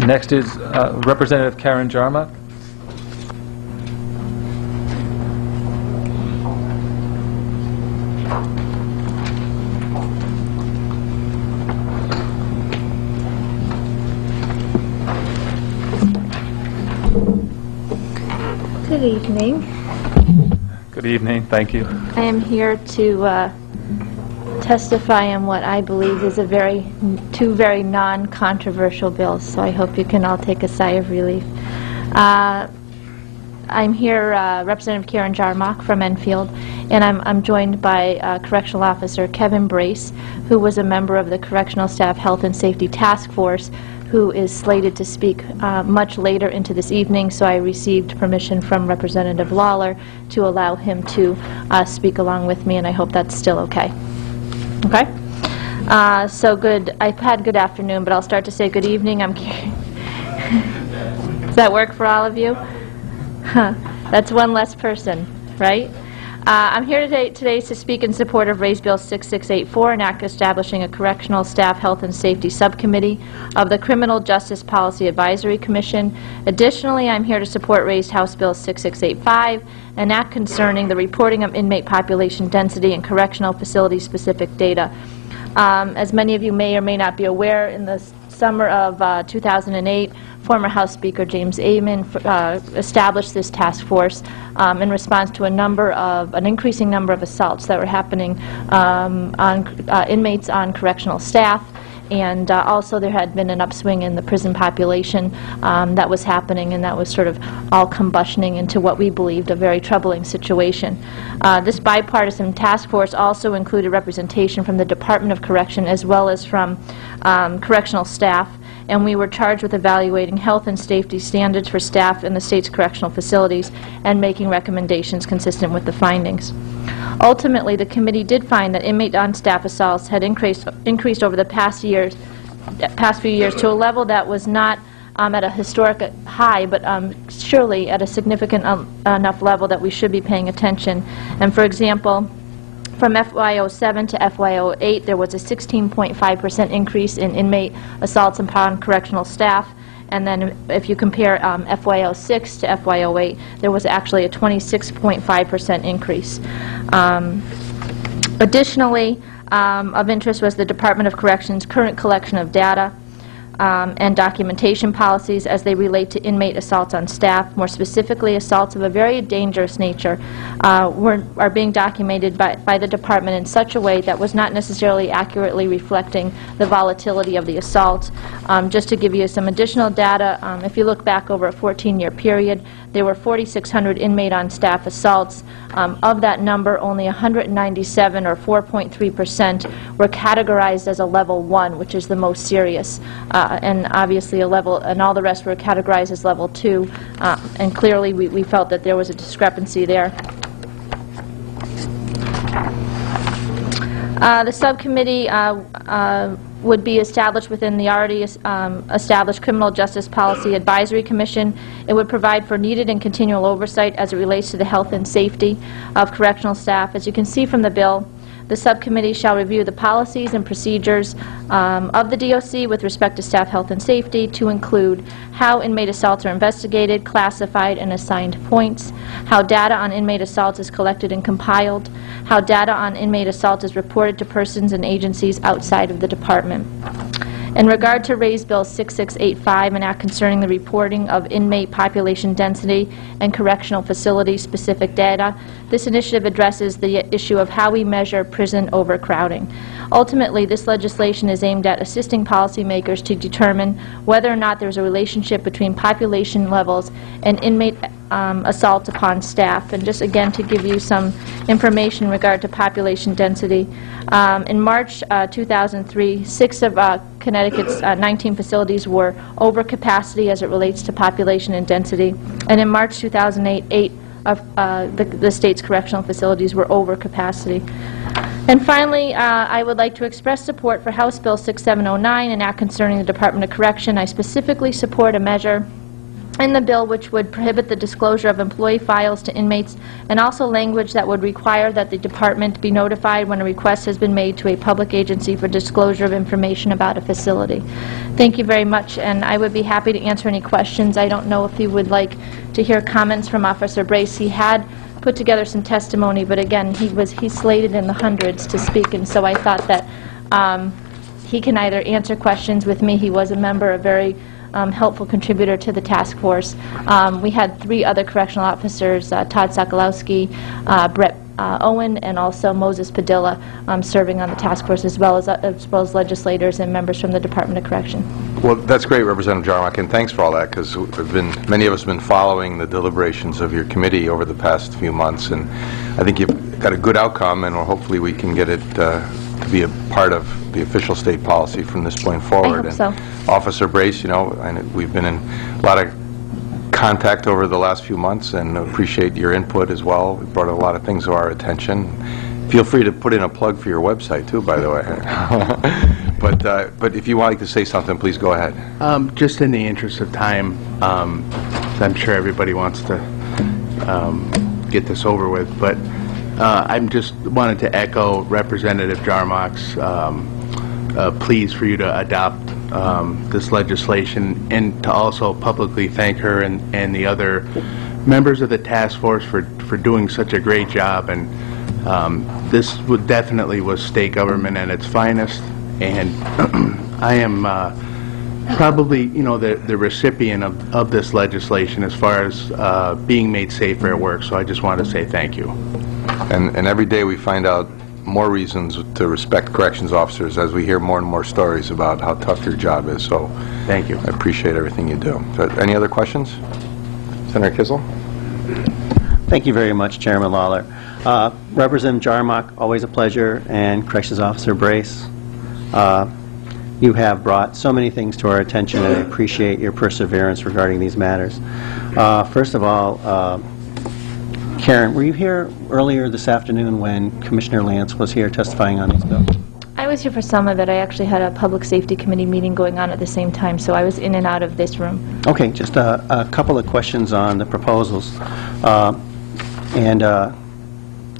Next is Representative Karen Jarma. Good evening. Good evening. Thank you. I am here to testify on what I believe is two very non-controversial bills, so I hope you can all take a sigh of relief. I'm here, Representative Karen Jarmock from Enfield, and I'm joined by Correctional Officer Kevin Brace, who was a member of the Correctional Staff Health and Safety Task Force, who is slated to speak much later into this evening, so I received permission from Representative Lawler to allow him to speak along with me, and I hope that's still okay. Okay? So good. I've had good afternoon, but I'll start to say good evening. Does that work for all of you? That's one less person, right? I'm here today to speak in support of Raise Bill 6684, an act establishing a Correctional Staff Health and Safety Subcommittee of the Criminal Justice Policy Advisory Commission. Additionally, I'm here to support Raised House Bill 6685, an act concerning the reporting of inmate population density and correctional facility-specific data. As many of you may or may not be aware, in the summer of 2008, former House Speaker James Amon established this task force in response to an increasing number of assaults that were happening on inmates on correctional staff. And also there had been an upswing in the prison population that was happening, and that was sort of all combustioning into what we believed a very troubling situation. This bipartisan task force also included representation from the Department of Correction as well as from correctional staff, and we were charged with evaluating health and safety standards for staff in the state's correctional facilities and making recommendations consistent with the findings. Ultimately, the committee did find that inmate on-staff assaults had increased over the past few years to a level that was not at a historic high, but surely at a significant enough level that we should be paying attention. And for example, from FY07 to FY08, there was a 16.5% increase in inmate assaults upon correctional staff. And then if you compare FY06 to FY08, there was actually a 26.5% increase. Additionally, of interest was the Department of Corrections' current collection of data and documentation policies as they relate to inmate assaults on staff. More specifically, assaults of a very dangerous nature are being documented by the department in such a way that was not necessarily accurately reflecting the volatility of the assault. Just to give you some additional data, if you look back over a 14-year period, there were 4,600 inmate on-staff assaults. Of that number, only 197, or 4.3%, were categorized as a level 1, which is the most serious, and obviously and all the rest were categorized as level 2, and clearly we felt that there was a discrepancy there. The subcommittee would be established within the already established Criminal Justice Policy Advisory Commission. It would provide for needed and continual oversight as it relates to the health and safety of correctional staff. As you can see from the bill, the subcommittee shall review the policies and procedures of the DOC with respect to staff health and safety, to include how inmate assaults are investigated, classified, and assigned points, how data on inmate assaults is collected and compiled, how data on inmate assault is reported to persons and agencies outside of the department. In regard to Raise Bill 6685, an act concerning the reporting of inmate population density and correctional facility specific data, this initiative addresses the issue of how we measure prison overcrowding. Ultimately, this legislation is aimed at assisting policymakers to determine whether or not there's a relationship between population levels and inmate assaults upon staff. And just again to give you some information in regard to population density, in March 2003, 6 of Connecticut's 19 facilities were over capacity as it relates to population and density, and in March 2008, 8 of the state's correctional facilities were over capacity. And finally, I would like to express support for House Bill 6709, an act concerning the Department of Correction. I specifically support a measure in the bill which would prohibit the disclosure of employee files to inmates, and also language that would require that the department be notified when a request has been made to a public agency for disclosure of information about a facility. Thank you very much, and I would be happy to answer any questions. I don't know if you would like to hear comments from Officer Brace. He had put together some testimony, but again, he's slated in the hundreds to speak, and so I thought that he can either answer questions with me. He was a member, a very helpful contributor to the task force. We had 3 other correctional officers, Todd Sokolowski, Brett Owen, and also Moses Padilla, serving on the task force, as well as legislators and members from the Department of Correction. Well, that's great, Representative Jarmak, and thanks for all that, because many of us have been following the deliberations of your committee over the past few months, and I think you've got a good outcome, and hopefully we can get it to be a part of the official state policy from this point forward. I hope so. Officer Brace, and we've been in a lot of contact over the last few months, and appreciate your input as well. It brought a lot of things to our attention. Feel free to put in a plug for your website too, by the way. But if you would like to say something, please go ahead. Just in the interest of time, I'm sure everybody wants to get this over with, but I'm just wanted to echo Representative Jarmak's pleas for you to adopt this legislation, and to also publicly thank her and the other members of the task force for doing such a great job. And this definitely was state government at its finest, and I am probably the recipient of this legislation as far as being made safer at work. So I just want to say thank you. And every day we find out more reasons to respect corrections officers as we hear more and more stories about how tough your job is. So thank you. I appreciate everything you do. So, any other questions? Senator Kissel? Thank you very much, Chairman Lawler. Representative Jarmak, always a pleasure, and Corrections Officer Brace. You have brought so many things to our attention, and I appreciate your perseverance regarding these matters. First of all, Karen, were you here earlier this afternoon when Commissioner Lance was here testifying on these bills? I was here for some of it. I actually had a Public Safety Committee meeting going on at the same time, so I was in and out of this room. Okay, just a couple of questions on the proposals.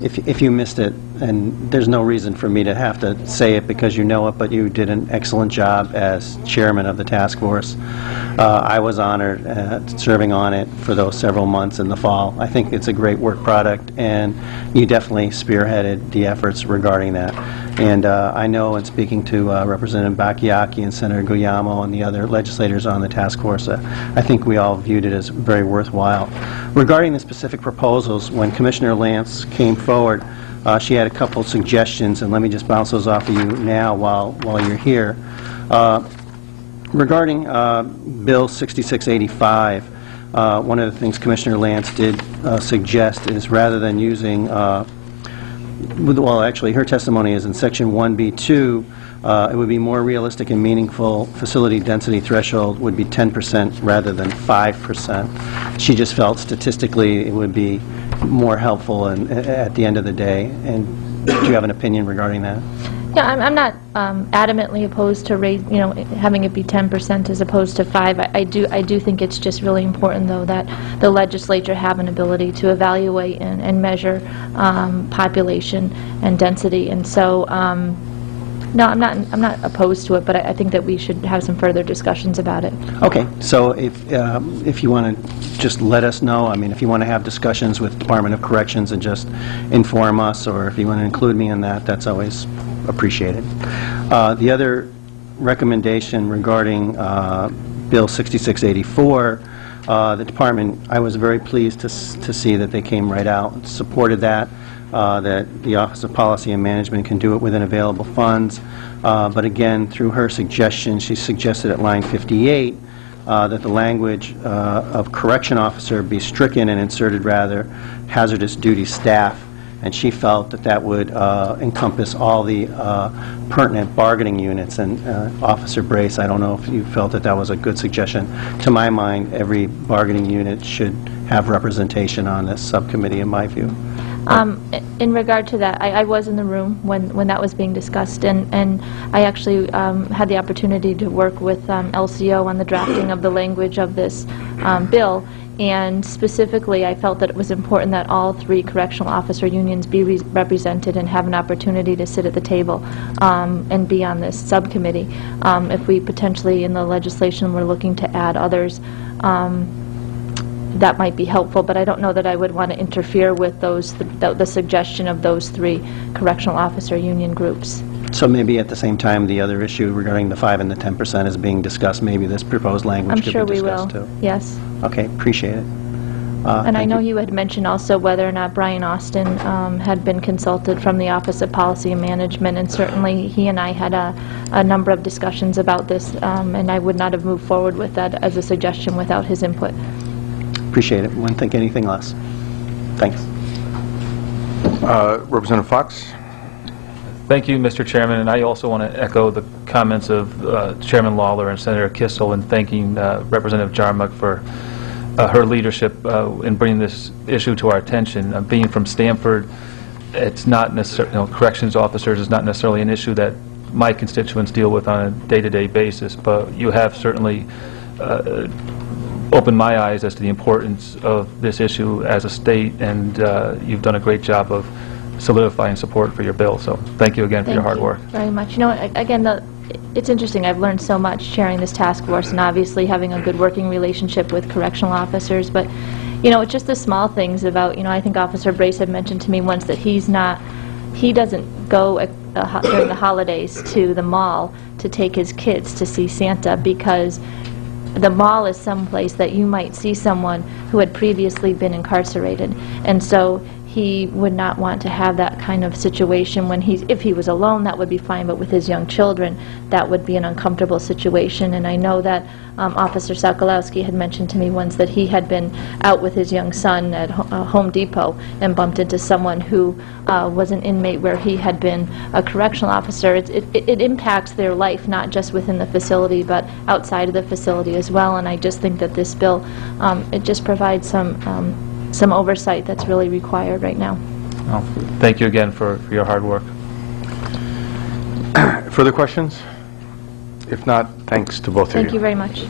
If you missed it, and there's no reason for me to have to say it because you know it, but you did an excellent job as chairman of the task force. I was honored serving on it for those several months in the fall. I think it's a great work product, and you definitely spearheaded the efforts regarding that. And I know in speaking to Representative Bakayaki and Senator Guglielmo and the other legislators on the task force, I think we all viewed it as very worthwhile. Regarding the specific proposals, when Commissioner Lance came forward, she had a couple of suggestions, and let me just bounce those off of you now while you're here. Regarding Bill 6685, one of the things Commissioner Lance did suggest is, rather than using, well, actually, her testimony is in Section 1B2, it would be more realistic and meaningful facility density threshold would be 10% rather than 5%. She just felt statistically it would be more helpful at the end of the day. And do you have an opinion regarding that? Yeah, I'm not adamantly opposed to having it be 10% as opposed to 5%. I do think it's just really important, though, that the legislature have an ability to evaluate and measure population and density. And so, no, I'm not opposed to it, but I think that we should have some further discussions about it. Okay, so if you want to just let us know, I mean, if you want to have discussions with Department of Corrections and just inform us, or if you want to include me in that, that's always appreciated. The other recommendation regarding Bill 6684, the department, I was very pleased to see that they came right out and supported that. That the Office of Policy and Management can do it within available funds. But again, through her suggestion, she suggested at line 58 that the language of correction officer be stricken and inserted rather hazardous duty staff. And she felt that that would encompass all the pertinent bargaining units. And Officer Brace, I don't know if you felt that that was a good suggestion. To my mind, every bargaining unit should have representation on this subcommittee, in my view. In regard to that, I was in the room when that was being discussed, and I actually had the opportunity to work with LCO on the drafting of the language of this bill, and specifically I felt that it was important that all 3 correctional officer unions be represented and have an opportunity to sit at the table and be on this subcommittee. If we potentially in the legislation were looking to add others, that might be helpful, but I don't know that I would want to interfere with the suggestion of those 3 correctional officer union groups. So maybe at the same time, the other issue regarding the 5 and the 10% is being discussed, maybe this proposed language I'm could sure be we will. discussed too. Yes. Okay, appreciate it. And I Thank know you. you had mentioned also whether or not Brian Austin had been consulted from the Office of Policy and Management, and certainly he and I had a number of discussions about this, and I would not have moved forward with that as a suggestion without his input. Appreciate it. Wouldn't think anything less. Thanks. Representative Fox? Thank you, Mr. Chairman, and I also want to echo the comments of Chairman Lawler and Senator Kissel in thanking Representative Jarmuck for her leadership in bringing this issue to our attention. Being from Stamford, it's not necessarily, corrections officers is not necessarily an issue that my constituents deal with on a day-to-day basis, but you have certainly opened my eyes as to the importance of this issue as a state, and you've done a great job of solidifying support for your bill. So thank you again for your hard work. Thank you very much. You know, again, it's interesting. I've learned so much chairing this task force and obviously having a good working relationship with correctional officers, but you know, it's just the small things about, I think Officer Brace had mentioned to me once that he doesn't go during the holidays to the mall to take his kids to see Santa, because the mall is someplace that you might see someone who had previously been incarcerated, and so he would not want to have that kind of situation when if he was alone, that would be fine, but with his young children, that would be an uncomfortable situation. And I know that Officer Sokolowski had mentioned to me once that he had been out with his young son at Home Depot and bumped into someone who was an inmate where he had been a correctional officer. It impacts their life, not just within the facility, but outside of the facility as well. And I just think that this bill, it just provides some oversight that's really required right now. Well, thank you again for your hard work. Further questions? If not, thanks to both of you. Thank you very much.